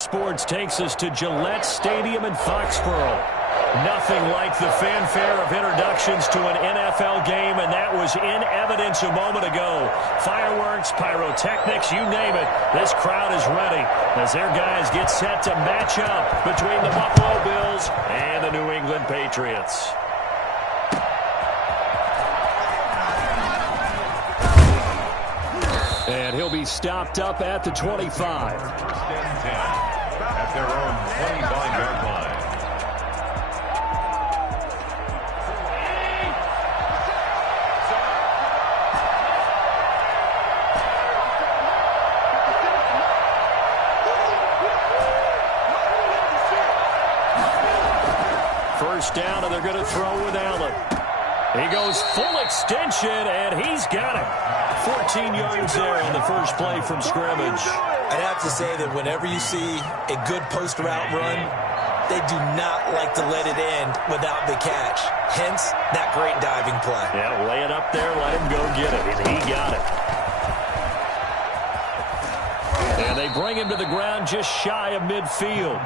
Sports takes us to Gillette Stadium in Foxborough. Nothing like the fanfare of introductions to an NFL game, and that was in evidence a moment ago. Fireworks, pyrotechnics, you name it. This crowd is ready as their guys get set to match up between the Buffalo Bills and the New England Patriots. And he'll be stopped up at the 25. First and 10 at their own 25-yard line. First down, and they're going to throw with Allen. He goes full extension, and he's got it. 14 yards there on the first play from scrimmage. I'd have to say that whenever you see a good post-route run, they do not like to let it end without the catch. Hence, that great diving play. Yeah, lay it up there, let him go get it, and he got it. And they bring him to the ground just shy of midfield.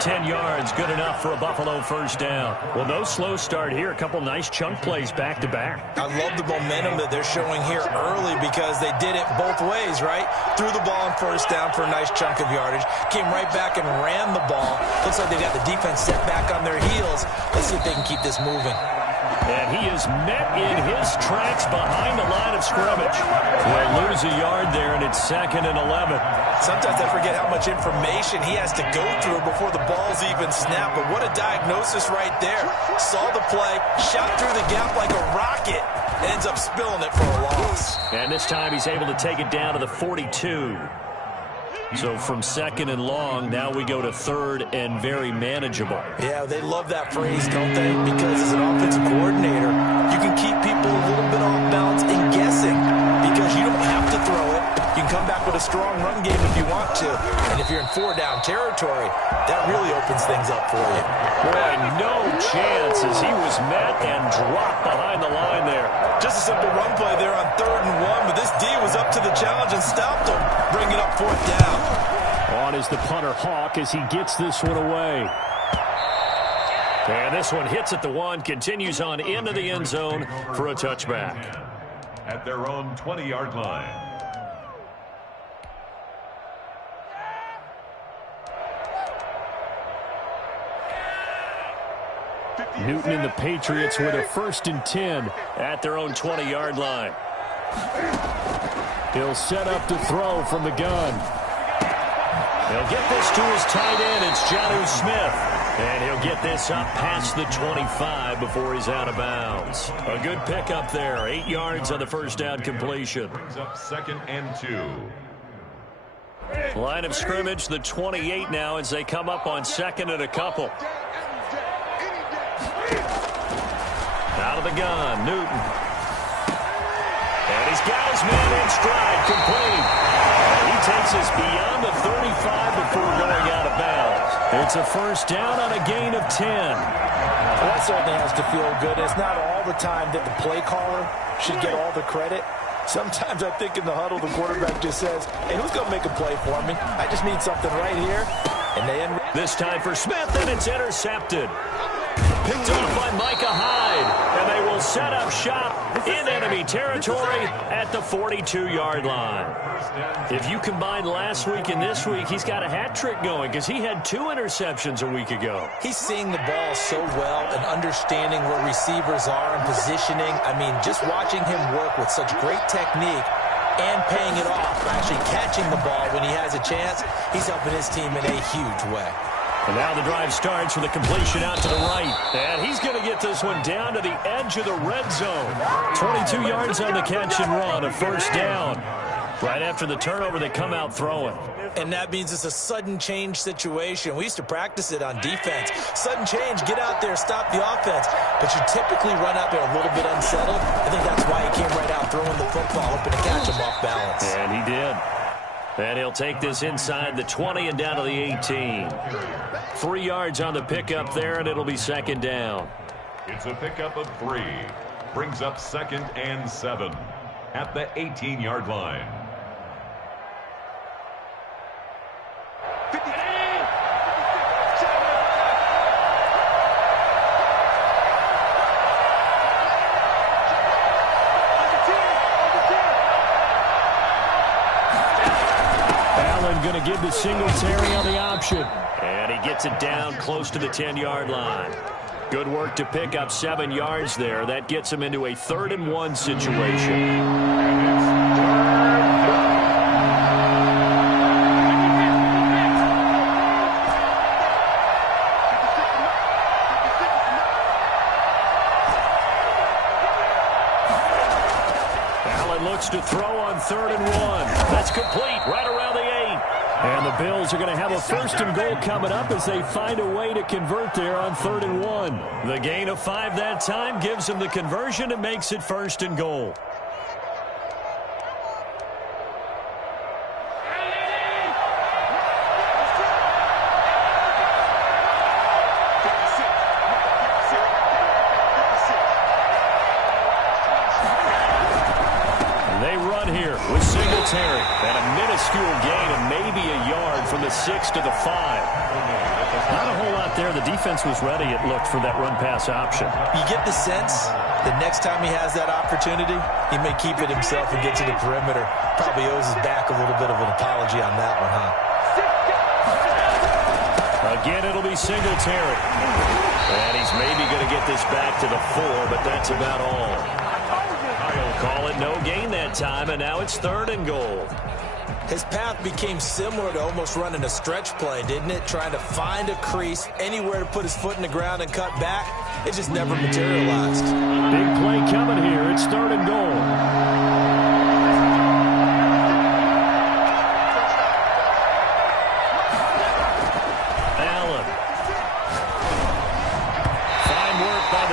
10 yards, good enough for a Buffalo first down. Well, no slow start here. A couple nice chunk plays back-to-back. I love the momentum that they're showing here early because they did it both ways, right? Threw the ball on first down for a nice chunk of yardage. Came right back and ran the ball. Looks like they got the defense set back on their heels. Let's see if they can keep this moving. And he is met in his tracks behind the line of scrimmage. They'll lose a yard there, and it's 2nd and 11. Sometimes I forget how much information he has to go through before the ball's even snapped. But what a diagnosis right there. Saw the play, shot through the gap like a rocket, and ends up spilling it for a loss. And this time he's able to take it down to the 42. So from 2nd and long, now we go to 3rd and very manageable. Yeah, they love that phrase, don't they? Because as an offensive coordinator, you can keep people a little bit off balance and guessing because you don't have to throw it. You can come back with a strong run game if you want to. And if you're in 4-down territory, that really opens things up for you. Boy, no chance as he was met and dropped behind the line there. Just a simple run play there on 3rd and 1, but this D was up to the challenge and stopped him, bringing up 4th down. On is the punter Hawk as he gets this one away. And this one hits at the 1, continues on into the end zone for a touchback. At their own 20-yard line. Newton and the Patriots with a 1st and 10 at their own 20-yard line. He'll set up to throw from the gun. He'll get this to his tight end. It's Jonnu Smith. And he'll get this up past the 25 before he's out of bounds. A good pickup there. 8 yards on the first down completion. Brings up 2nd and 2. Line of scrimmage, the 28 now as they come up on 2nd and a couple. Out of the gun, Newton. And he's got his man in stride, complete. And he takes us beyond the 35 before going out of bounds. It's a first down on a gain of 10. Well, that certainly has to feel good. It's not all the time that the play caller should get all the credit. Sometimes I think in the huddle, the quarterback just says, hey, who's going to make a play for me? I just need something right here. And they end. This time for Smith, and it's intercepted. Picked off by Micah Hyde, and they will set up shop in enemy territory at the 42-yard line. If you combine last week and this week, he's got a hat trick going because he had 2 interceptions a week ago. He's seeing the ball so well and understanding where receivers are and positioning. I mean, just watching him work with such great technique and paying it off, actually catching the ball when he has a chance, he's helping his team in a huge way. And now the drive starts with a completion out to the right. And he's going to get this one down to the edge of the red zone. 22 yards on the catch and run, a first down. Right after the turnover, they come out throwing. And that means it's a sudden change situation. We used to practice it on defense. Sudden change, get out there, stop the offense. But you typically run out there a little bit unsettled. I think that's why he came right out throwing the football, hoping to catch him off balance. And he did. And he'll take this inside the 20 and down to the 18. 3 yards on the pickup there, and it'll be 2nd down. It's a pickup of 3. Brings up 2nd and 7 at the 18-yard line. going to give to Singletary on the option. And he gets it down close to the 10-yard line. Good work to pick up 7 yards there. That gets him into a 3rd-and-1 situation. To throw on 3rd-and-1. That's complete right around the 8. And the Bills are going to have a 1st-and-goal coming up as they find a way to convert there on 3rd-and-1. The gain of 5 that time gives them the conversion and makes it 1st-and-goal. And a minuscule gain of maybe a yard from the 6 to the 5. Not a whole lot there. The defense was ready, it looked, for that run-pass option. You get the sense the next time he has that opportunity, he may keep it himself and get to the perimeter. Probably owes his back a little bit of an apology on that one, huh? Again, it'll be Singletary. And he's maybe going to get this back to the 4, but that's about all. Call it no gain that time, and now it's 3rd-and-goal. His path became similar to almost running a stretch play, didn't it? Trying to find a crease, anywhere to put his foot in the ground and cut back. It just never materialized. Big play coming here. It's 3rd-and-goal.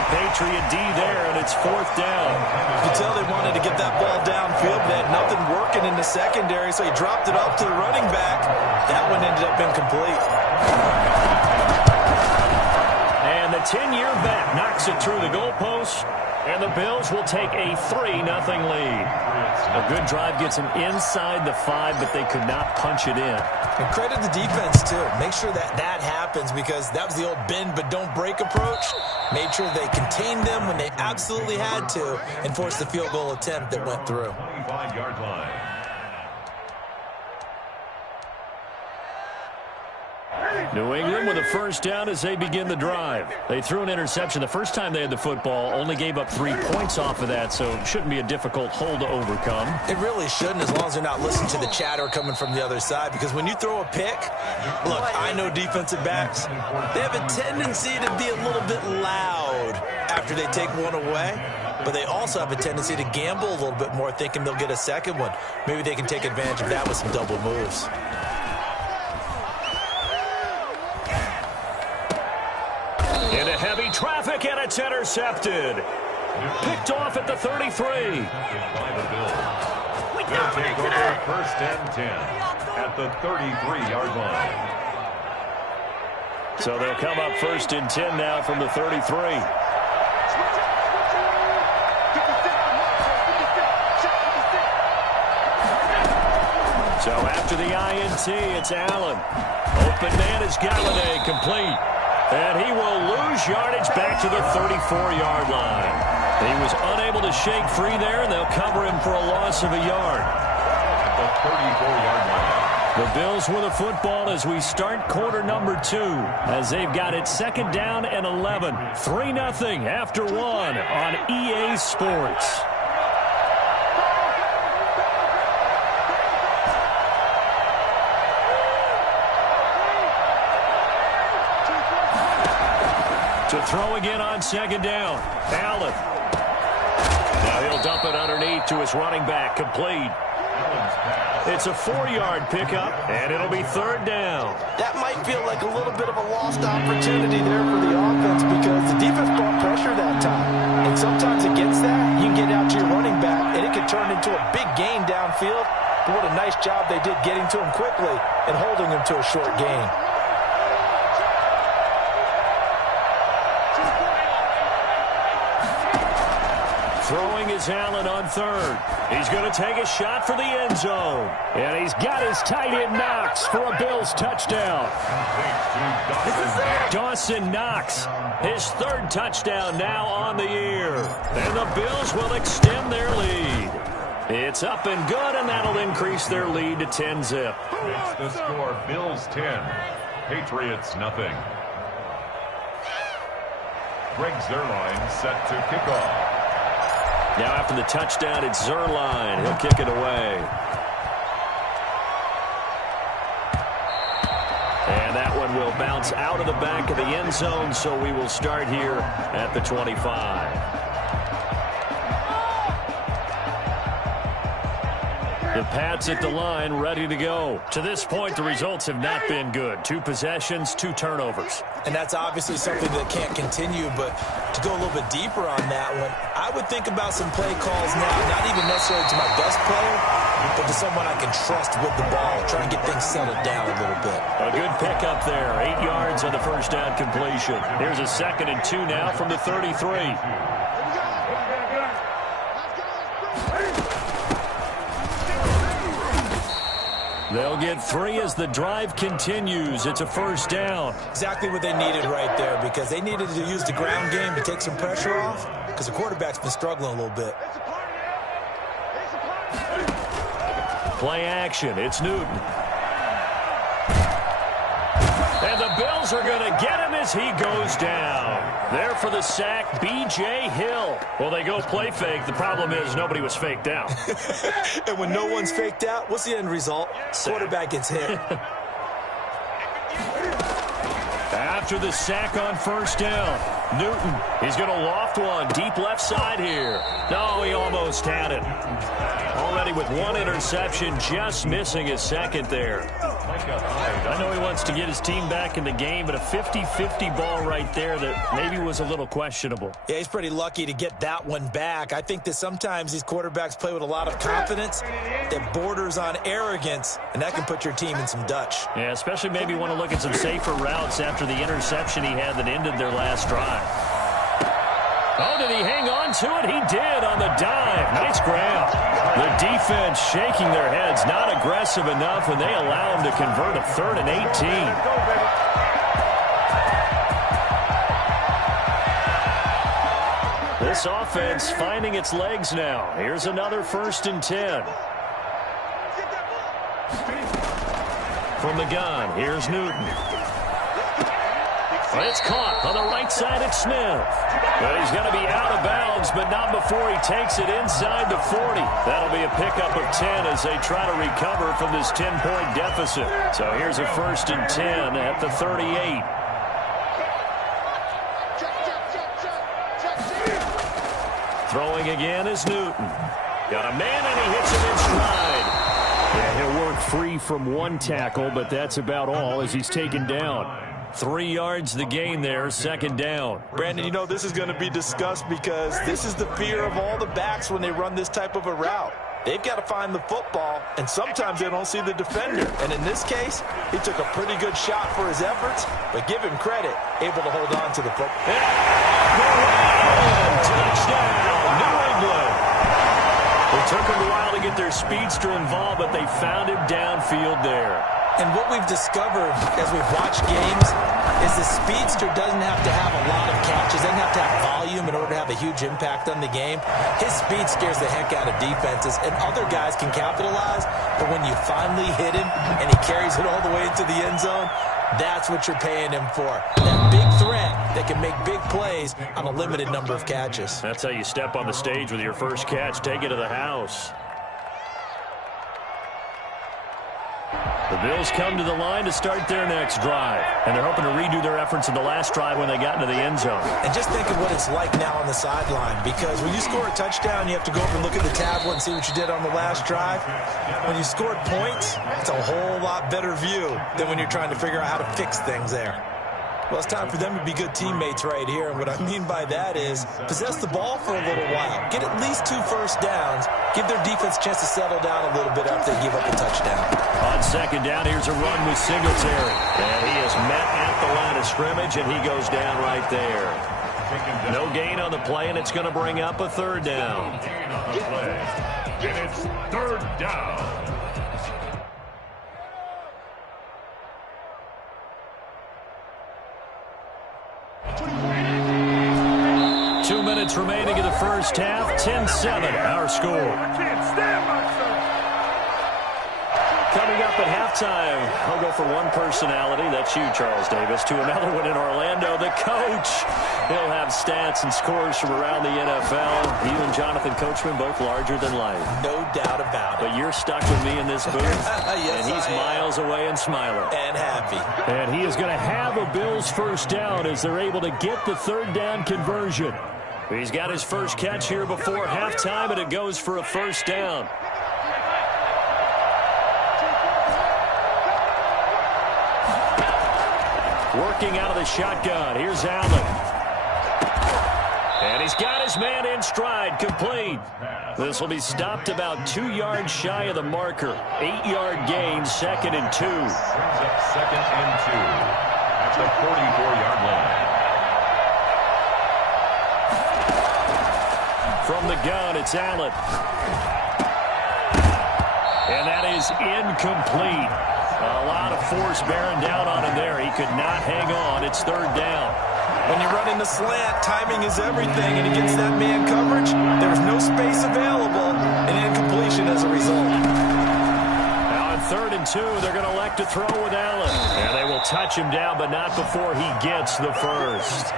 Patriot D there, and it's 4th down. You could tell they wanted to get that ball downfield. They had nothing working in the secondary, so he dropped it off to the running back. That one ended up incomplete. And the 10-year back knocks it through the goalpost, and the Bills will take a 3-0 lead. A good drive gets them inside the 5, but they could not punch it in. And credit the defense, too. Make sure that happens, because that was the old bend but don't break approach. Made sure they contained them when they absolutely had to and forced the field goal attempt that went through. 25-yard line. New England with a 1st down as they begin the drive. They threw an interception the first time they had the football, only gave up 3 points off of that, so it shouldn't be a difficult hole to overcome. It really shouldn't, as long as they're not listening to the chatter coming from the other side, because when you throw a pick, look, I know defensive backs, they have a tendency to be a little bit loud after they take one away, but they also have a tendency to gamble a little bit more, thinking they'll get a second one. Maybe they can take advantage of that with some double moves. Into heavy traffic, and it's intercepted. Picked off at the 33. They'll take over 1st and 10 at the 33-yard line. So they'll come up 1st and 10 now from the 33. So after the INT, it's Allen. Open man is Galladay, complete. And he will lose yardage back to the 34-yard line. He was unable to shake free there, and they'll cover him for a loss of a yard. At the 34-yard line. The Bills with the football as we start quarter number 2, as they've got it 2nd down and 11. 3-0 after 1 on EA Sports. To throw again on 2nd down. Allen. Now he'll dump it underneath to his running back. Complete. It's a 4-yard pickup, and it'll be 3rd down. That might feel like a little bit of a lost opportunity there for the offense, because the defense brought pressure that time. And sometimes against that, you can get out to your running back, and it can turn into a big gain downfield. But what a nice job they did getting to him quickly and holding him to a short gain. Throwing is Allen on 3rd. He's going to take a shot for the end zone. And he's got his tight end Knox for a Bills touchdown. Dawson Knox, his 3rd touchdown now on the year. And the Bills will extend their lead. It's up and good, and And that'll increase their lead to 10-zip. That's the score. Bills 10, Patriots nothing. Greg Zuerlein set to kick off. Now after the touchdown, it's Zuerlein. He'll kick it away. And that one will bounce out of the back of the end zone, so we will start here at the 25. The Pats at the line, ready to go. To this point, the results have not been good. 2 possessions, 2 turnovers. And that's obviously something that can't continue, but to go a little bit deeper on that one, I would think about some play calls now, not even necessarily to my best player, but to someone I can trust with the ball, try and get things settled down a little bit. A good pickup there, 8 yards on the first down completion. Here's a 2nd and 2 now from the 33. They'll get 3 as the drive continues. It's a first down. Exactly what they needed right there, because they needed to use the ground game to take some pressure off, because the quarterback's been struggling a little bit. Play action. It's Newton. And the Bills are going to get him as he goes down. There for the sack, B.J. Hill. Well, they go play fake. The problem is nobody was faked out. And when no one's faked out, what's the end result? Quarterback gets hit. After the sack on first down, Newton, he's going to loft one deep left side here. No, he almost had it. Already with 1 interception, just missing his 2nd there. I know he wants to get his team back in the game, but a 50-50 ball right there that maybe was a little questionable. Yeah, he's pretty lucky to get that one back. I think that sometimes these quarterbacks play with a lot of confidence that borders on arrogance, and that can put your team in some Dutch. Yeah, especially maybe want to look at some safer routes after the interception he had that ended their last drive. Oh, did he hang on to it? He did on the dive. Nice grab. The defense shaking their heads, not aggressive enough, and they allow him to convert a 3rd and 18. This offense finding its legs now. Here's another 1st and 10. From the gun, here's Newton. It's caught on the right side at Smith. But he's going to be out of bounds, but not before he takes it inside the 40. That'll be a pickup of 10 as they try to recover from this 10-point deficit. So here's a 1st and 10 at the 38. Throwing again is Newton. Got a man, and he hits him in stride. Yeah, he'll work free from 1 tackle, but that's about all as he's taken down. 3 yards the gain there, 2nd down. Brandon, you know, this is going to be discussed because this is the fear of all the backs when they run this type of a route. They've got to find the football, and sometimes they don't see the defender. And in this case, he took a pretty good shot for his efforts, but give him credit, able to hold on to the football. Touchdown, New England. It took them a while to get their speedster involved, but they found him downfield there. And what we've discovered as we've watched games is the speedster doesn't have to have a lot of catches, doesn't have to have volume in order to have a huge impact on the game. His speed scares the heck out of defenses, and other guys can capitalize, but when you finally hit him and he carries it all the way into the end zone, that's what you're paying him for. That big threat that can make big plays on a limited number of catches. That's how you step on the stage with your first catch. Take it to the house. The Bills come to the line to start their next drive, and they're hoping to redo their efforts in the last drive when they got into the end zone. And just think of what it's like now on the sideline, because when you score a touchdown, you have to go up and look at the tablet and see what you did on the last drive. When you scored points, it's a whole lot better view than when you're trying to figure out how to fix things there. Well, it's time for them to be good teammates right here, and what I mean by that is possess the ball for a little while, get at least 2 first downs, give their defense a chance to settle down a little bit after they give up a touchdown. On 2nd down, here's a run with Singletary, and he is met at the line of scrimmage, and he goes down right there. No gain on the play, and it's going to bring up a 3rd down. And it's 3rd down. Minutes remaining in the first half, 10-7, our score. Coming up at halftime, I'll go from one personality, that's you, Charles Davis, to another one in Orlando, the coach. He'll have stats and scores from around the NFL. You and Jonathan Coachman, both larger than life. No doubt about it. But you're stuck with me in this booth, yes, and he's miles away and smiling. And happy. And he is going to have a Bills first down as they're able to get the third down conversion. He's got his first catch here before halftime, and it goes for a first down. Working out of the shotgun. Here's Allen. And he's got his man in stride, complete. This will be stopped about 2 yards shy of the marker. 8-yard gain, 2nd and 2. Brings up 2nd and 2 at the 44-yard line. From the gun, it's Allen. And that is incomplete. A lot of force bearing down on him there. He could not hang on. It's third down. When you're running the slant, timing is everything, and against that man coverage, there's no space available, and incompletion as a result. Now on 3rd and 2, they're going to elect to throw with Allen. And they will touch him down, but not before he gets the first.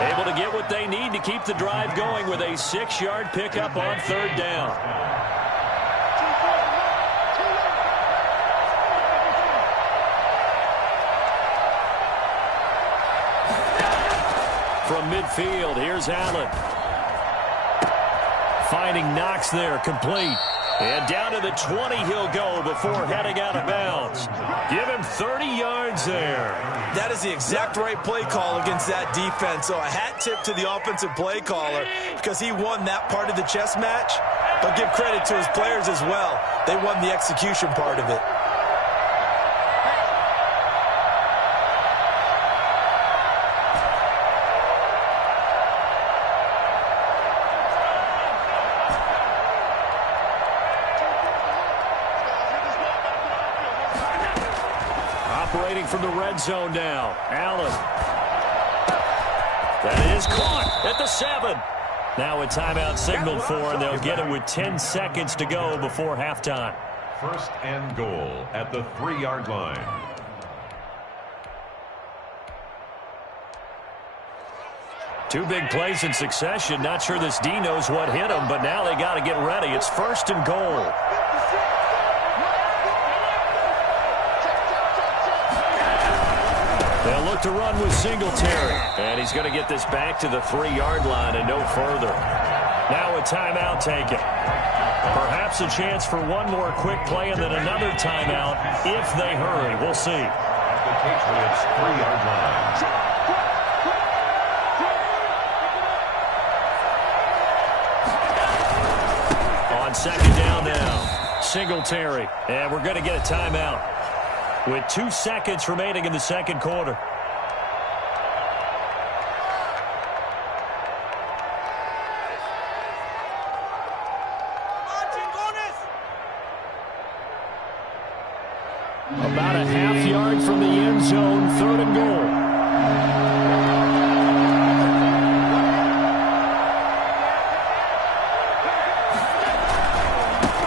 Able to get what they need to keep the drive going with a 6-yard pickup on 3rd down. From midfield, here's Allen. Finding Knox there, complete. And down to the 20 he'll go before heading out of bounds. Give him 30 yards there. That is the exact right play call against that defense. So a hat tip to the offensive play caller because he won that part of the chess match. But give credit to his players as well. They won the execution part of it. Operating from the red zone now. Allen. That is caught at the 7. Now a timeout signaled for, and they'll get it with 10 seconds to go before halftime. 1st and goal at the 3-yard line. Two big plays in succession. Not sure this D knows what hit him, but now they got to get ready. It's 1st and goal. They'll look to run with Singletary. And he's going to get this back to the 3-yard line and no further. Now a timeout taken. Perhaps a chance for one more quick play and then another timeout if they hurry. We'll see. At the Patriots' 3-yard line. On 2nd down now, Singletary. And we're going to get a timeout with 2 seconds remaining in the 2nd quarter. About a half yard from the end zone, 3rd and goal.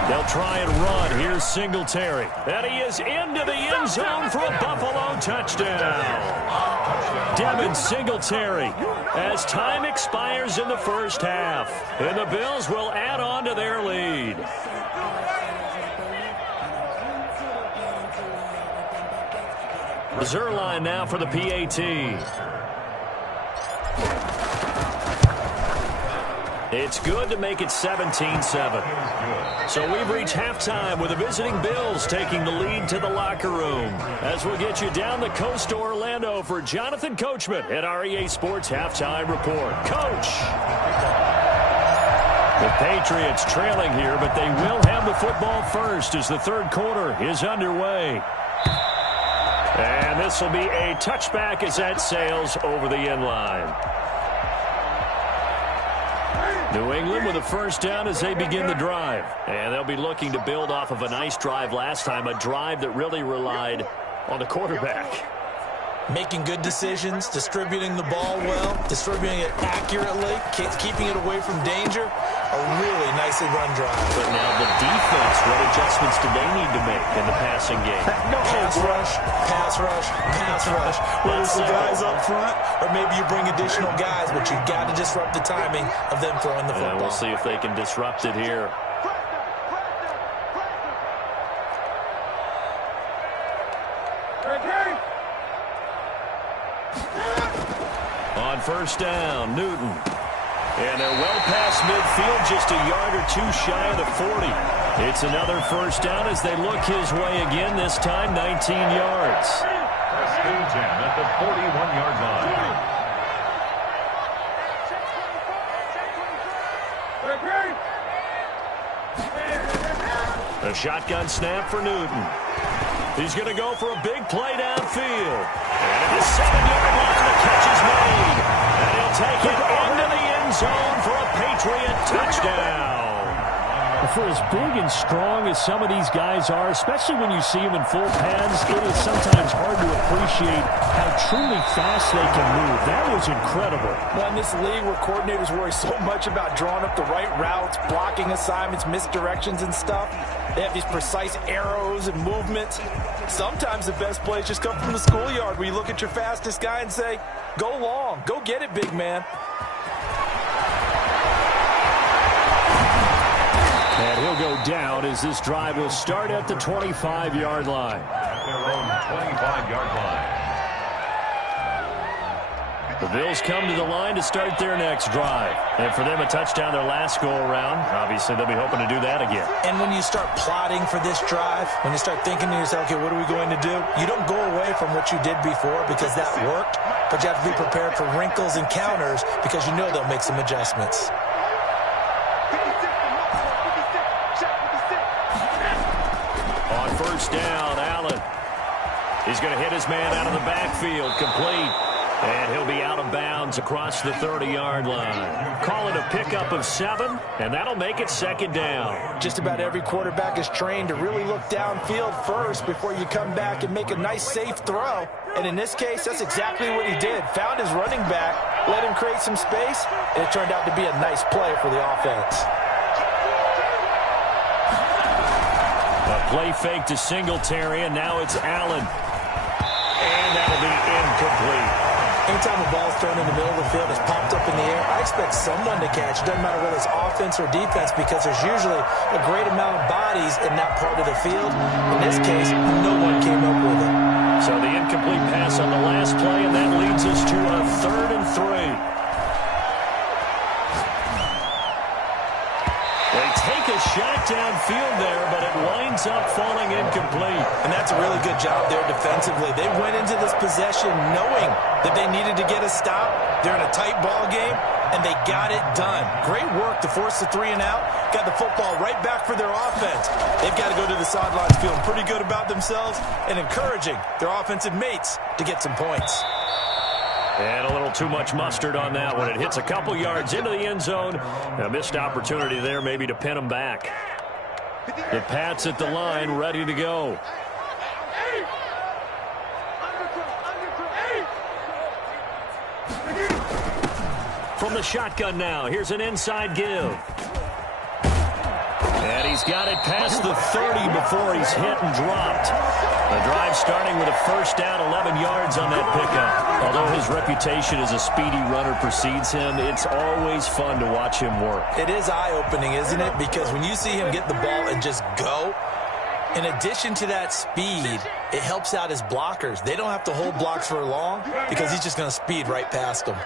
They'll try and run. Here's Singletary. And he is into the end zone for a Buffalo touchdown. Devin Singletary as time expires in the first half. And the Bills will add on to their lead. Reserve line now for the PAT. It's good to make it 17-7. So we've reached halftime with the visiting Bills taking the lead to the locker room. As we'll get you down the coast to Orlando for Jonathan Coachman at REA Sports Halftime Report. Coach! The Patriots trailing here, but they will have the football first as the 3rd quarter is underway. And this will be a touchback as that sails over the end line. New England with a first down as they begin the drive. And they'll be looking to build off of a nice drive last time, a drive that really relied on the quarterback. Making good decisions, distributing the ball well, distributing it accurately, keeping it away from danger. A really nicely run drive. But now the defense, what adjustments do they need to make in the passing game? Pass rush, pass rush, pass rush. Whether it's the guys up front or maybe you bring additional guys, but you've got to disrupt the timing of them throwing the football. We'll see if they can disrupt it here. On first down, Newton. And they're well past midfield, just a yard or two shy of the 40. It's another first down as they look his way again, this time 19 yards. First and 10 at the 41-yard line. A shotgun snap for Newton. He's going to go for a big play downfield. And at the 7-yard line, the catch is made. And he'll take it into the end zone for a Patriot touchdown. For as big and strong as some of these guys are, especially when you see them in full pads, it is sometimes hard to appreciate how truly fast they can move. That was incredible. Well, in this league where coordinators worry so much about drawing up the right routes, blocking assignments, misdirections and stuff, they have these precise arrows and movements. Sometimes the best plays just come from the schoolyard where you look at your fastest guy and say, go long, go get it, big man. And he'll go down as this drive will start at the 25-yard line. At their own 25-yard line. The Bills come to the line to start their next drive. And for them, a touchdown their last go-around. Obviously, they'll be hoping to do that again. And when you start plotting for this drive, when you start thinking to yourself, okay, what are we going to do? You don't go away from what you did before because that worked, but you have to be prepared for wrinkles and counters because you know they'll make some adjustments. First down, Allen. He's going to hit his man out of the backfield, complete. And he'll be out of bounds across the 30-yard line. Call it a pickup of 7, and that'll make it second down. Just about every quarterback is trained to really look downfield first before you come back and make a nice, safe throw. And in this case, that's exactly what he did. Found his running back, let him create some space, and it turned out to be a nice play for the offense. A play fake to Singletary, and now it's Allen. And that'll be incomplete. Anytime a ball's thrown in the middle of the field, it's popped up in the air, I expect someone to catch. It doesn't matter whether it's offense or defense because there's usually a great amount of bodies in that part of the field. In this case, no one came up with it. So the incomplete pass on the last play, and that leads us to a 3rd and 3. They take a shot downfield there, but it winds up falling incomplete. And that's a really good job there defensively. They went into this possession knowing that they needed to get a stop. They're in a tight ball game, and they got it done. Great work to force the 3 and out. Got the football right back for their offense. They've got to go to the sidelines feeling pretty good about themselves and encouraging their offensive mates to get some points. And a little too much mustard on that one. It hits a couple yards into the end zone. A missed opportunity there maybe to pin them back. The Pats at the line ready to go. From the shotgun now, here's an inside give. And he's got it past the 30 before he's hit and dropped. The drive starting with a first down, 11 yards on that pickup. Although his reputation as a speedy runner precedes him, it's always fun to watch him work. It is eye-opening, isn't it? Because when you see him get the ball and just go, in addition to that speed, it helps out his blockers. They don't have to hold blocks for long because he's just going to speed right past them.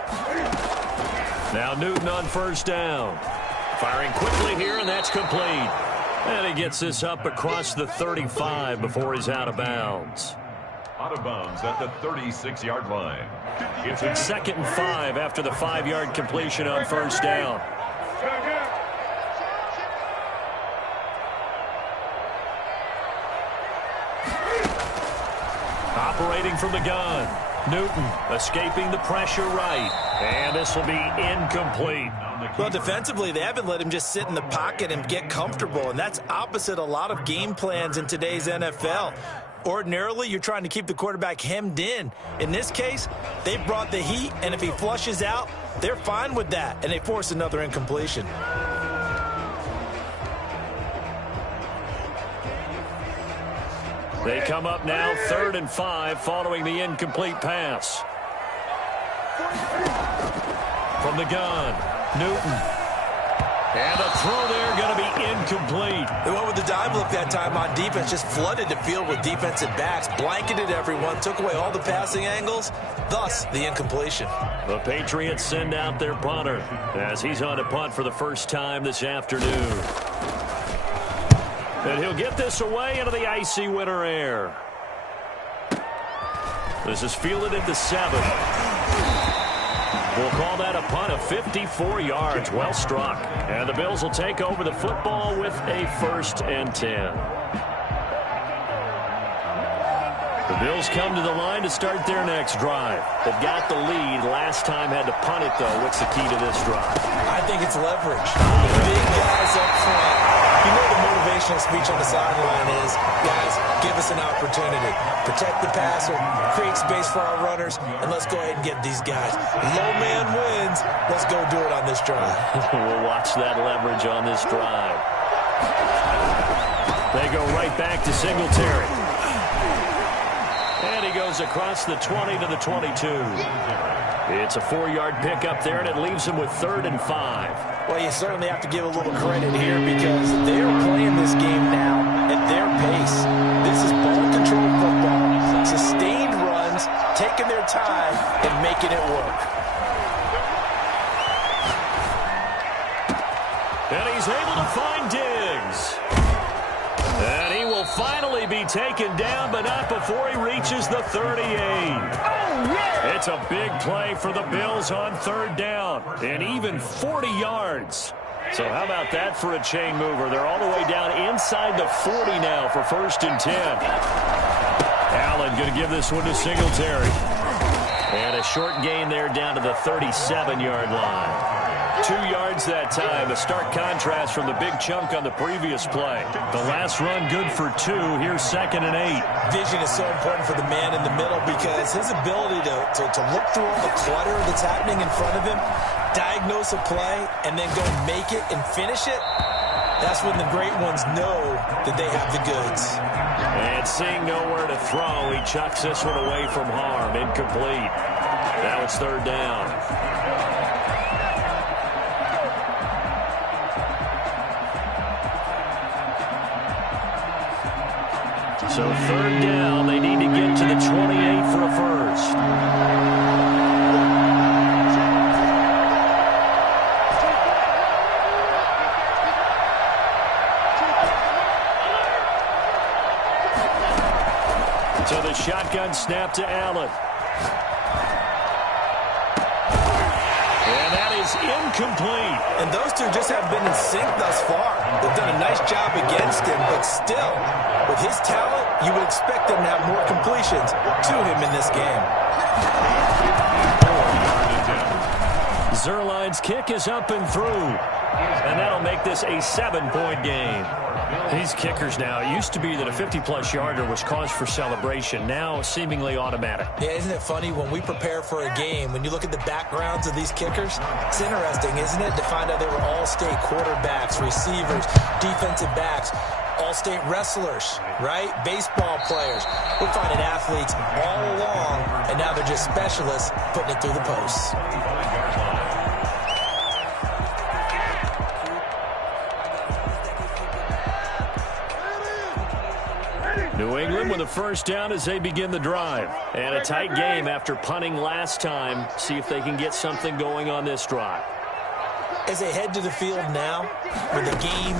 Now Newton on first down. Firing quickly here, and that's complete. And he gets this up across the 35 before he's out of bounds. Out of bounds at the 36-yard line. It's 2nd and 5 after the 5-yard completion on first down. Operating from the gun. Newton escaping the pressure right. And this will be incomplete. Well, defensively, they haven't let him just sit in the pocket and get comfortable, and that's opposite a lot of game plans in today's NFL. Ordinarily, you're trying to keep the quarterback hemmed in. In this case, they brought the heat, and if he flushes out, they're fine with that, and they force another incompletion. They come up now 3rd and 5 following the incomplete pass. From the gun, Newton. And a throw there going to be incomplete. They went with the dive look that time on defense, just flooded the field with defensive backs, blanketed everyone, took away all the passing angles, thus the incompletion. The Patriots send out their punter as he's on to punt for the first time this afternoon. And he'll get this away into the icy winter air. This is fielded at the 7. We'll call that a punt of 54 yards. Well struck. And the Bills will take over the football with a 1st and 10. The Bills come to the line to start their next drive. They've got the lead. Last time had to punt it, though. What's the key to this drive? I think it's leverage. The big guys up front. You know the motivational speech on the sideline is, guys, give us an opportunity. Protect the passer, create space for our runners, and let's go ahead and get these guys. Low man wins. Let's go do it on this drive. We'll watch that leverage on this drive. They go right back to Singletary. And he goes across the 20 to the 22. It's a 4-yard pickup there, and it leaves him with 3rd and 5. Well, you certainly have to give a little credit here because they're playing this game now at their pace. This is ball-controlled football, sustained runs, taking their time, and making it work. And he's able to find Diggs. And he will finally be taken down, but not before he reaches the 38. It's a big play for the Bills on 3rd down, and even 40 yards. So how about that for a chain mover? They're all the way down inside the 40 now for 1st and 10. Allen going to give this one to Singletary. And a short gain there down to the 37-yard line. 2 yards that time, a stark contrast from the big chunk on the previous play. The last run good for 2. Here's 2nd and 8. Vision is so important for the man in the middle because his ability to look through all the clutter that's happening in front of him, diagnose a play, and then go make it and finish it, that's when the great ones know that they have the goods. And seeing nowhere to throw, he chucks this one away from harm. Incomplete. Now it's 3rd down. So 3rd down, they need to get to the 28 for a first. So the shotgun snap to Allen. And that is incomplete. And those two just have been in sync thus far. They've done a nice job against him, but still, with his talent, you would expect them to have more completions to him in this game. Zerline's kick is up and through. And that'll make this a 7-point game. These kickers now, it used to be that a 50-plus yarder was cause for celebration. Now, seemingly automatic. Yeah, isn't it funny? When we prepare for a game, when you look at the backgrounds of these kickers, it's interesting, isn't it, to find out they were all-state quarterbacks, receivers, defensive backs, all-state wrestlers, right? Baseball players. We're finding athletes all along, and now they're just specialists putting it through the posts. New England with a 1st down as they begin the drive. And a tight game after punting last time. See if they can get something going on this drive. As they head to the field now, with the game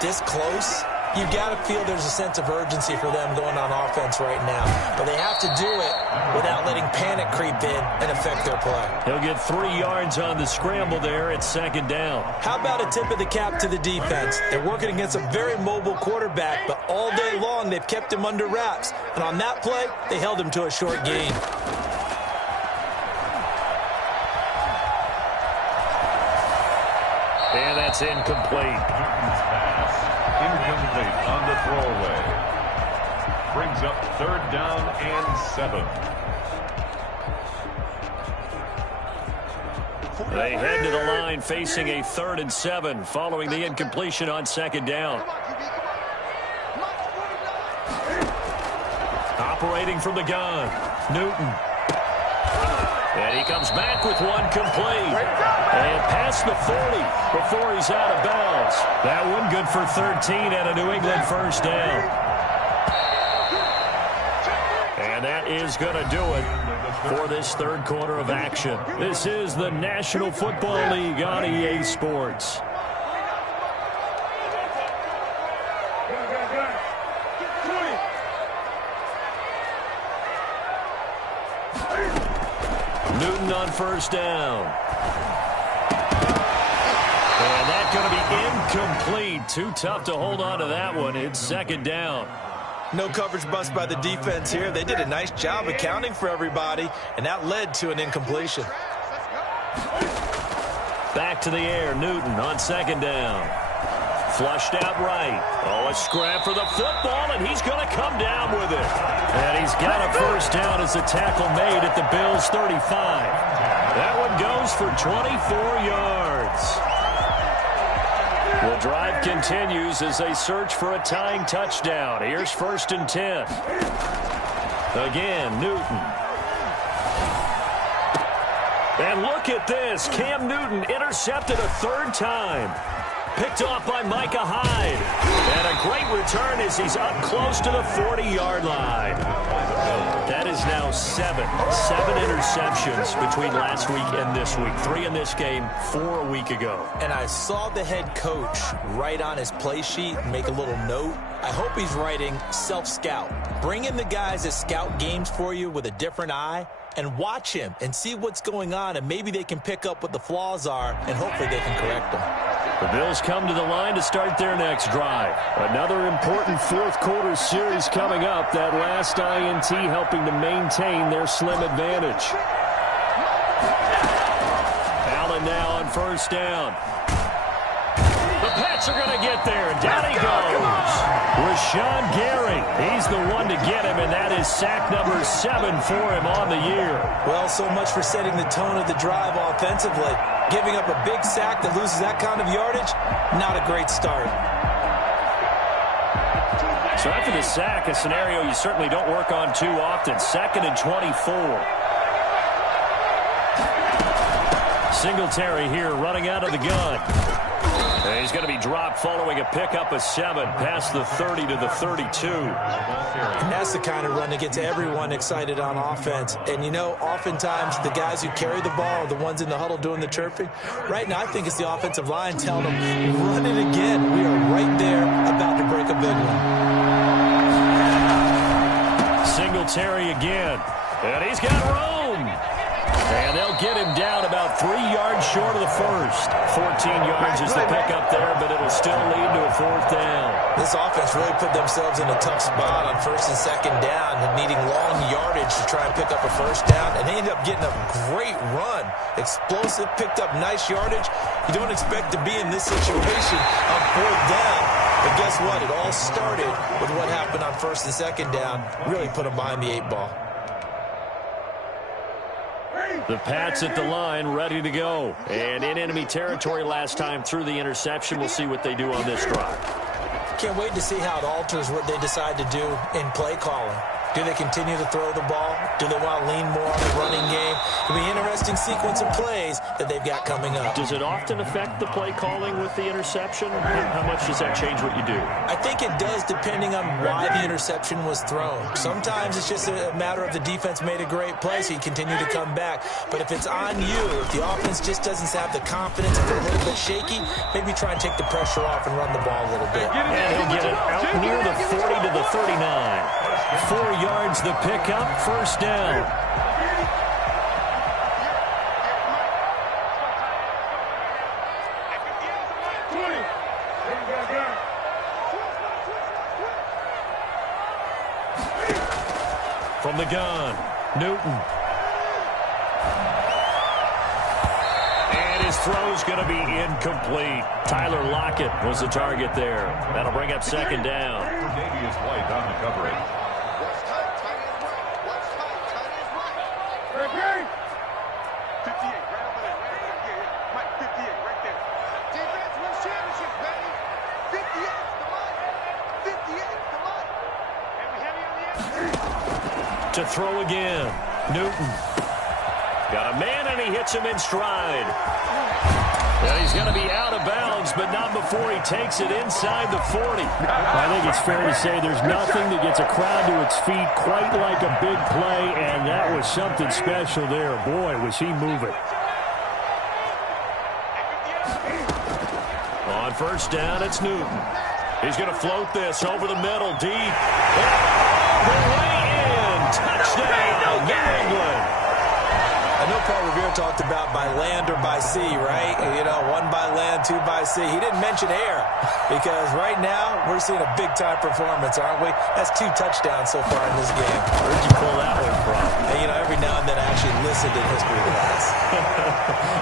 this close, you've got to feel there's a sense of urgency for them going on offense right now. But they have to do it without letting panic creep in and affect their play. He'll get 3 yards on the scramble there at 2nd down. How about a tip of the cap to the defense? They're working against a very mobile quarterback, but all day long they've kept him under wraps. And on that play, they held him to a short gain. And that's incomplete. Incomplete on the throwaway. Brings up 3rd down and 7. They head to the line facing a 3rd and 7 following the incompletion on 2nd down. operating from the gun. Newton. And he comes back with one complete. And past the 40 before he's out of bounds. That one good for 13 and a New England first down. And that is going to do it for this third quarter of action. This is the National Football League on EA Sports. Newton on first down. And that's going to be incomplete. Too tough to hold on to that one. It's second down. No coverage bust by the defense here. They did a nice job accounting for everybody, and that led to an incompletion. Back to the air. Newton on second down. Flushed out right. Oh, a scrap for the football, and he's going to come down with it. And he's got a first down as a tackle made at the Bills' 35. That one goes for 24 yards. The drive continues as they search for a tying touchdown. Here's 1st and 10. Again, Newton. And look at this. Cam Newton intercepted a third time. Picked off by Micah Hyde. And a great return as he's up close to the 40-yard line. That is now seven interceptions between last week and this week. 3 in this game, 4 a week ago. And I saw the head coach write on his play sheet and make a little note. I hope he's writing self-scout. Bring in the guys that scout games for you with a different eye and watch him and see what's going on, and maybe they can pick up what the flaws are, and hopefully they can correct them. The Bills come to the line to start their next drive. Another important fourth quarter series coming up. That last INT helping to maintain their slim advantage. Allen now on first down. The Pats are going to get there. Down he goes. Rashawn Gary. He's the one to get him, and that is sack number 7 for him on the year. Well, so much for setting the tone of the drive offensively. Giving up a big sack that loses that kind of yardage, not a great start. So after the sack, a scenario you certainly don't work on too often. 2nd and 24. Singletary here running out of the gun. And he's going to be dropped following a pickup of 7 past the 30 to the 32. And that's the kind of run that gets everyone excited on offense. And, you know, oftentimes the guys who carry the ball are the ones in the huddle doing the chirping. Right now I think it's the offensive line telling them, run it again. We are right there about to break a big one. Singletary again. And he's got room. And they'll get him down about 3 yards short of the first. 14 yards is the pickup there, but it'll still lead to a 4th down. This offense really put themselves in a tough spot on 1st and 2nd down, and needing long yardage to try and pick up a first down, and they ended up getting a great run. Explosive, picked up nice yardage. You don't expect to be in this situation on 4th down, but guess what? It all started with what happened on 1st and 2nd down. Really put them behind the 8 ball. The Pats at the line, ready to go. And in enemy territory last time through the interception. We'll see what they do on this drive. Can't wait to see how it alters what they decide to do in play calling. Do they continue to throw the ball? Do they want to lean more on the running game? It'll be an interesting sequence of plays that they've got coming up. Does it often affect the play calling with the interception? How much does that change what you do? I think it does, depending on why the interception was thrown. Sometimes it's just a matter of the defense made a great play, so you continue to come back. But if it's on you, if the offense just doesn't have the confidence, if they're a little bit shaky, maybe try and take the pressure off and run the ball a little bit. And he'll get it out near the 40 to the 39. 4 yards the pickup, first down. From the gun, Newton. And his throw's going to be incomplete. Tyler Lockett was the target there. That'll bring up 2nd down. Davius White on the coverage. To throw again. Newton. Got a man, and he hits him in stride. And he's going to be out of bounds, but not before he takes it inside the 40. I think it's fair to say there's nothing that gets a crowd to its feet quite like a big play, and that was something special there. Boy, was he moving. On first down, it's Newton. He's going to float this over the middle, deep. And way in. Touchdown, New England. I know Paul Revere talked about by land or by sea, right? You know, one by land, two by sea. He didn't mention air because right now we're seeing a big-time performance, aren't we? That's 2 touchdowns so far in this game. Where'd you pull that one from? And, you know, every now and then I actually listened in history class.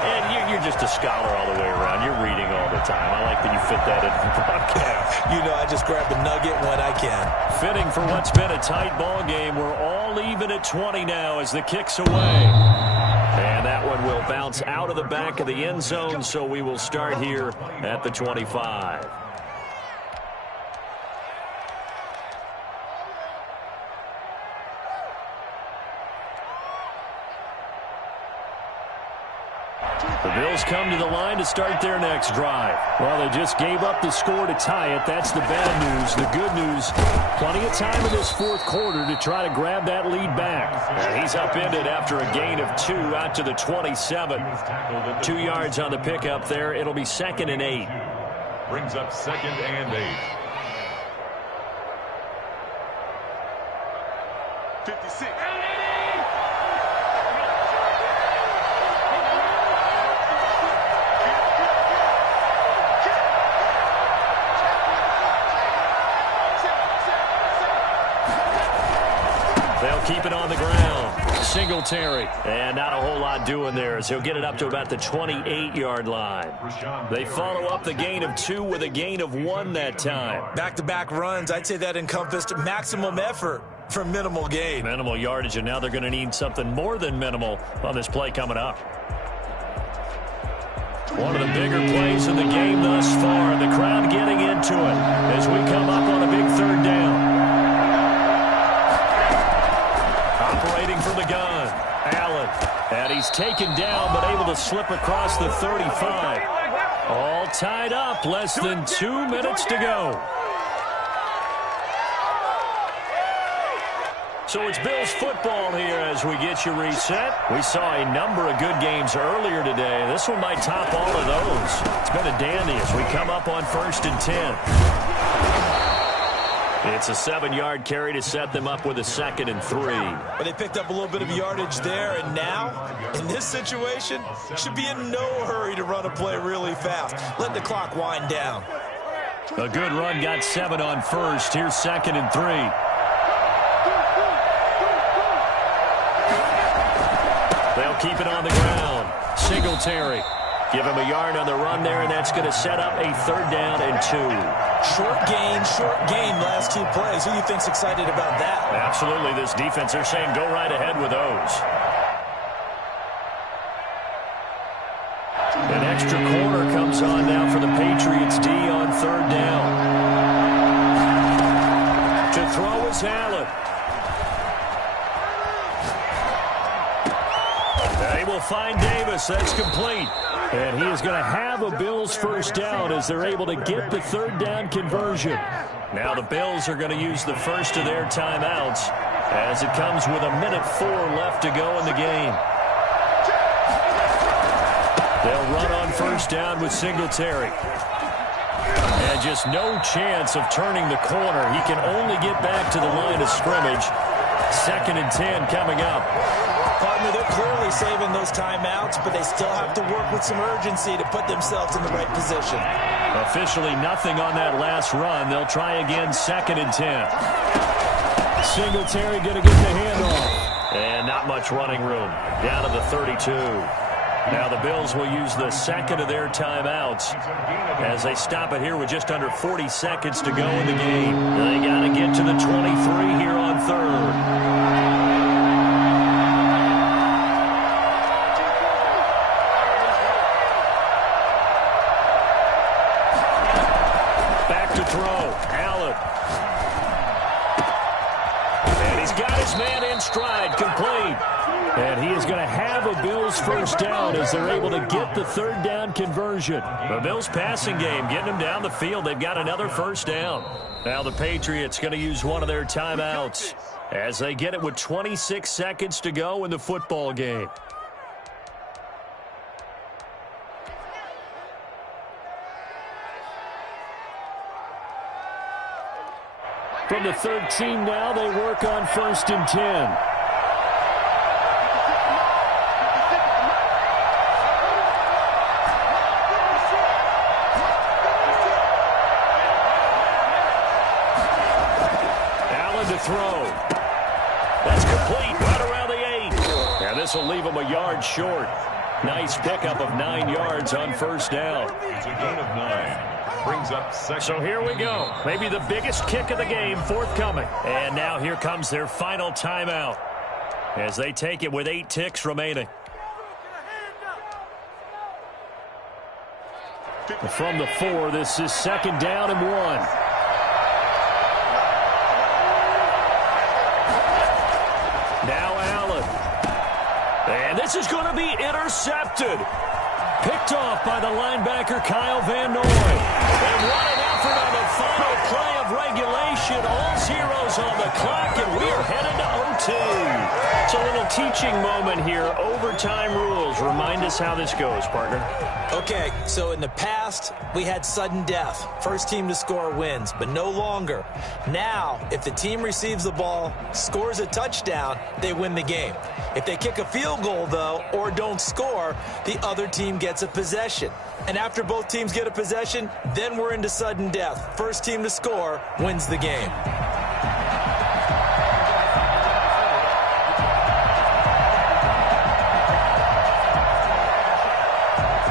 And you're just a scholar all the way around. You're reading all the time. I like that you fit that into the broadcast. You know, I just grab a nugget when I can. Fitting for what's been a tight ball game. We're all even at 20 now as the kick's away. And that one will bounce out of the back of the end zone, so we will start here at the 25. The Bills come to the line to start their next drive. Well, they just gave up the score to tie it. That's the bad news. The good news, plenty of time in this fourth quarter to try to grab that lead back. And he's upended after a gain of 2 out to the 27. 2 yards on the pickup there. It'll be 2nd and 8. Brings up 2nd and 8. 56. They'll keep it on the ground. Singletary. And not a whole lot doing there as he'll get it up to about the 28-yard line. They follow up the gain of 2 with a gain of 1 that time. Back-to-back runs, I'd say that encompassed maximum effort for minimal gain. Minimal yardage, and now they're going to need something more than minimal on this play coming up. One of the bigger plays in the game thus far. The crowd getting into it as we come up on a big 3rd down. Operating from the gun, Allen. And he's taken down, but able to slip across the 35. All tied up, less than 2 minutes to go. So it's Bills football here as we get you reset. We saw a number of good games earlier today. This one might top all of those. It's been a dandy as we come up on 1st and 10. It's a 7-yard carry to set them up with a 2nd and 3. But they picked up a little bit of yardage there, and now, in this situation, should be in no hurry to run a play really fast. Let the clock wind down. A good run got 7 on 1st. Here's 2nd and 3. They'll keep it on the ground. Singletary. Give him a yard on the run there, and that's going to set up a 3rd down and 2. Short gain, last 2 plays. Who do you think's excited about that? Absolutely. This defense, they're saying go right ahead with those. An extra corner comes on now for the Patriots D on 3rd down. To throw is Allen. They will find Davis. That's complete. And he is going to have a Bills first down as they're able to get the 3rd down conversion. Now the Bills are going to use the first of their timeouts as it comes with 1:04 left to go in the game. They'll run on first down with Singletary. And just no chance of turning the corner. He can only get back to the line of scrimmage. 2nd and 10 coming up. Partner, they're clearly saving those timeouts, but they still have to work with some urgency to put themselves in the right position. Officially nothing on that last run. They'll try again, 2nd and 10. Singletary going to get the handoff. And not much running room. Down to the 32. Now the Bills will use the 2nd of their timeouts as they stop it here with just under 40 seconds to go in the game. They got to get to the 23 here on 3rd. Throw. Allen. And he's got his man in stride. And he is going to have a Bills first down as they're able to get the third down conversion. The Bills passing game getting them down the field. They've got another first down. Now the Patriots going to use one of their timeouts as they get it with 26 seconds to go in the football game. From the 13 now, they work on 1st and 10. Allen to throw. That's complete right around the 8. And this will leave him a yard short. Nice pickup of 9 yards on first down. It's a gain of 9. Brings up second. So here we go. Maybe the biggest kick of the game forthcoming. And now here comes their final timeout as they take it with 8 ticks remaining. From the 4, this is 2nd down and 1. Now Allen. And this is going to be intercepted. Picked off by the linebacker Kyle Van Noy. And what an effort on the final play of regulation. All zeros on the clock, and we are headed to OT. It's a little teaching moment here. Overtime rules. Remind us how this goes, partner. Okay, so in the past, we had sudden death. First team to score wins, but no longer. Now, if the team receives the ball, scores a touchdown, they win the game. If they kick a field goal, though, or don't score, the other team gets a possession. And after both teams get a possession, then we're into sudden death. First team to score wins the game.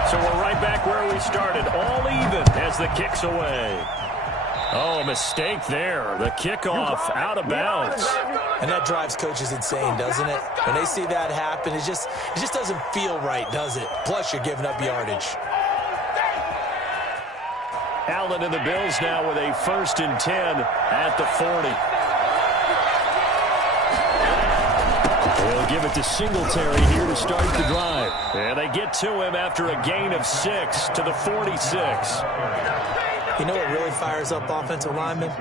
So we're right back where we started, all even as the kick's away. Oh, a mistake there. The kickoff out of bounds. And that drives coaches insane, doesn't it? When they see that happen, it just doesn't feel right, does it? Plus, you're giving up yardage. Allen and the Bills now with a 1st and 10 at the 40. They'll give it to Singletary here to start the drive. And they get to him after a gain of 6 to the 46. You know what really fires up offensive linemen?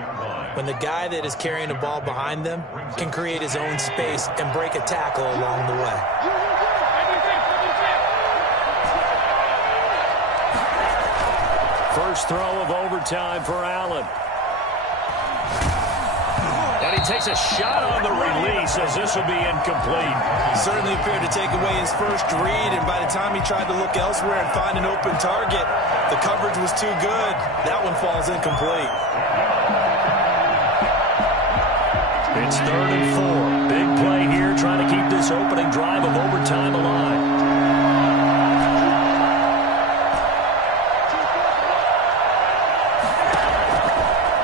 When the guy that is carrying the ball behind them can create his own space and break a tackle along the way. First throw of overtime for Allen. And he takes a shot on the release as this will be incomplete. Certainly appeared to take away his first read, and by the time he tried to look elsewhere and find an open target, the coverage was too good. That one falls incomplete. It's 3rd and 4. Big play here, trying to keep this opening drive of overtime alive.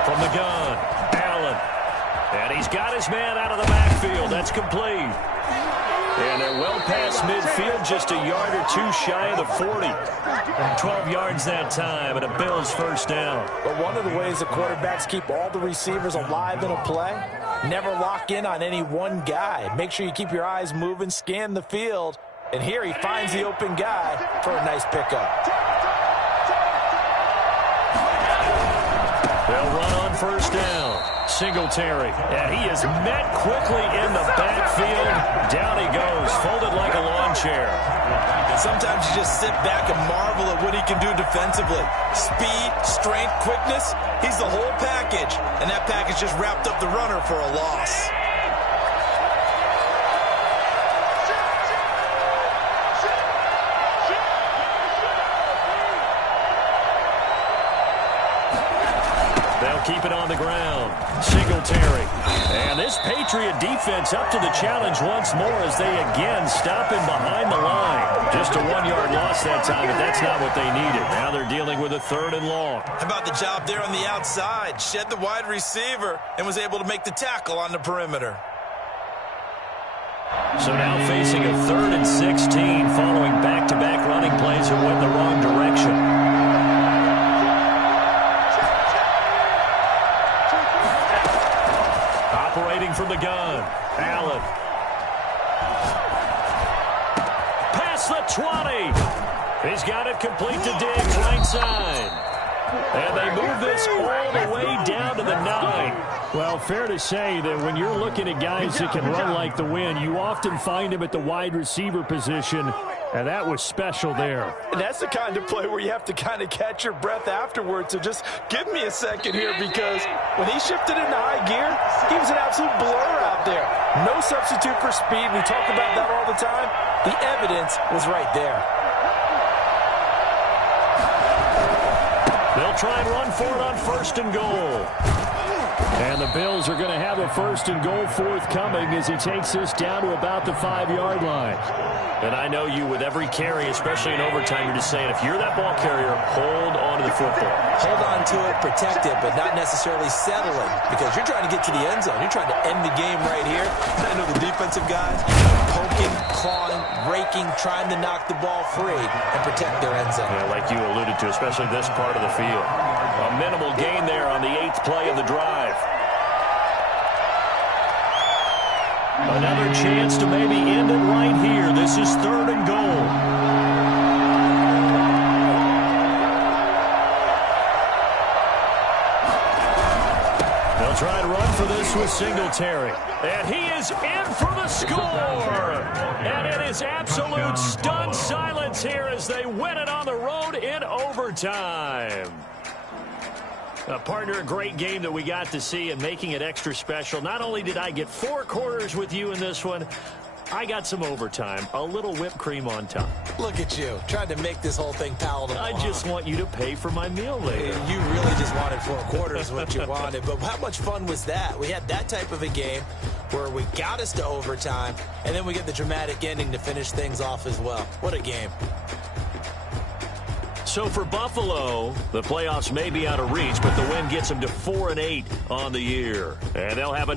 From the gun, Allen. And he's got his man out of the backfield. That's complete. And they're well past midfield, just a yard or 2 shy of the 40. 12 yards that time, and a Bills first down. But one of the ways the quarterbacks keep all the receivers alive in a play, never lock in on any one guy. Make sure you keep your eyes moving, scan the field, and here he finds the open guy for a nice pickup. They'll run on first down. Singletary, and he is met quickly in the backfield. Down he goes, folded like a lawn chair. Sometimes you just sit back and marvel at what he can do defensively. Speed, strength, quickness, he's the whole package. And that package just wrapped up the runner for a loss. They'll keep it on the ground. Singletary. And this Patriot defense up to the challenge once more as they again stop him behind the line. Just a 1-yard loss that time, but that's not what they needed. Now they're dealing with a 3rd and long. How about the job there on the outside? Shed the wide receiver and was able to make the tackle on the perimeter. So now facing a 3rd and 16 following back-to-back running plays that went the wrong direction. Operating from the gun, Allen. across the 20. He's got it complete to Diggs, right side. And they move this all the way down to the 9. Well, fair to say that when you're looking at guys that can run like the wind, you often find them at the wide receiver position, and that was special there. And that's the kind of play where you have to kind of catch your breath afterwards. So just give me a second here, because when he shifted into high gear, he was an absolute blur out there. No substitute for speed. We talk about that all the time. The evidence was right there. They'll try and run for it on 1st and goal. And the Bills are going to have a 1st and goal forthcoming as he takes this down to about the 5-yard line. And I know you, with every carry, especially in overtime, you're just saying, if you're that ball carrier, hold on to the football. Hold on to it, protect it, but not necessarily settling, because you're trying to get to the end zone. You're trying to end the game right here. I know the defensive guys poking, clawing, raking, trying to knock the ball free and protect their end zone. Yeah, like you alluded to, especially this part of the field. A minimal gain there on the 8th play of the drive. Another chance to maybe end it right here. This is 3rd and goal. They'll try to run for this with Singletary. And he is in for the score. And it is absolute stunned silence here as they win it on the road in overtime. Partner, a great game that we got to see, and making it extra special. Not only did I get 4 quarters with you in this one, I got some overtime, a little whipped cream on top. Look at you, trying to make this whole thing palatable. I just want you to pay for my meal later. You really just wanted 4 quarters what you wanted, but how much fun was that? We had that type of a game where we got us to overtime, and then we get the dramatic ending to finish things off as well. What a game. So for Buffalo, the playoffs may be out of reach, but the win gets them to 4-8 on the year. And they'll have another